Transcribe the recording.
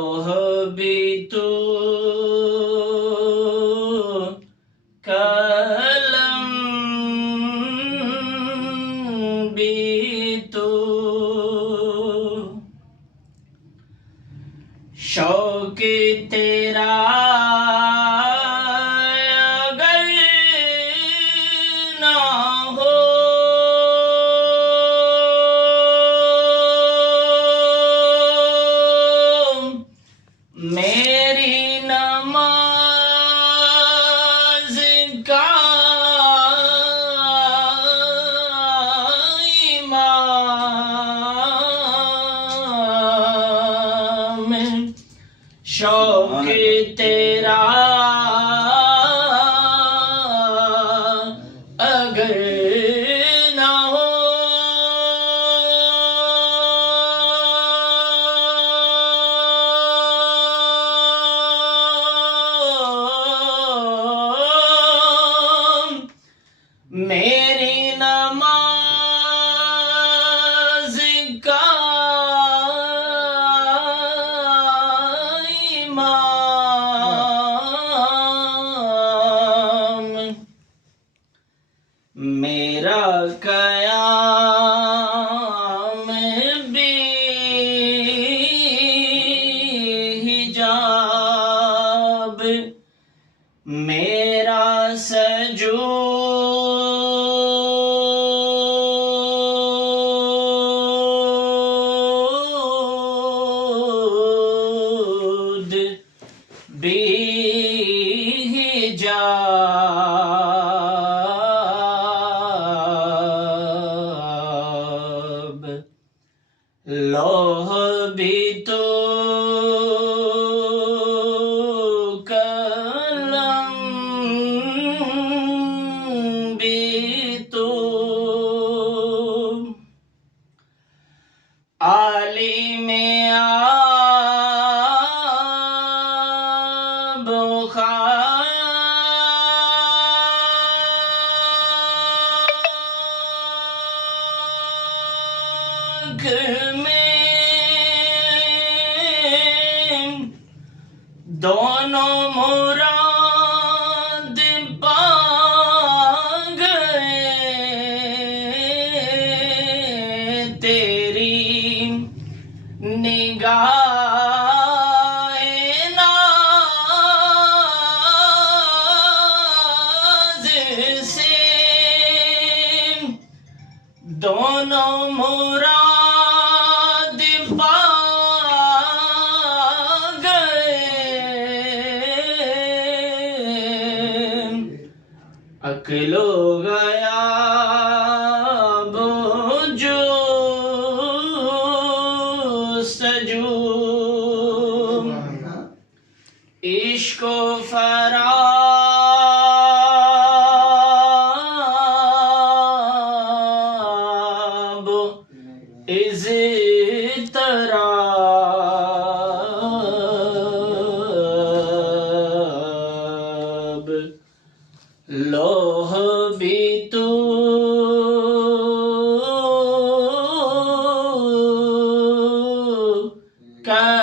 लौह भी तू कलम भी तू शौक तेरा अगर ना हो मेरी नमाज का इमाम शौक तेरा अगर ना हो मेरी नमाज का इमाम मेरा कयाम भी हिजाब मेरा सजूद भी हिजाब लौह भी तो कलम भी तो आलिम आब खाक में दोनों मुराद पा गए तेरी निगाहे नाज से दोनों मुराद पा गए अक्लो गया जो सजू इश्को फराब इज तराब लौह भी तू का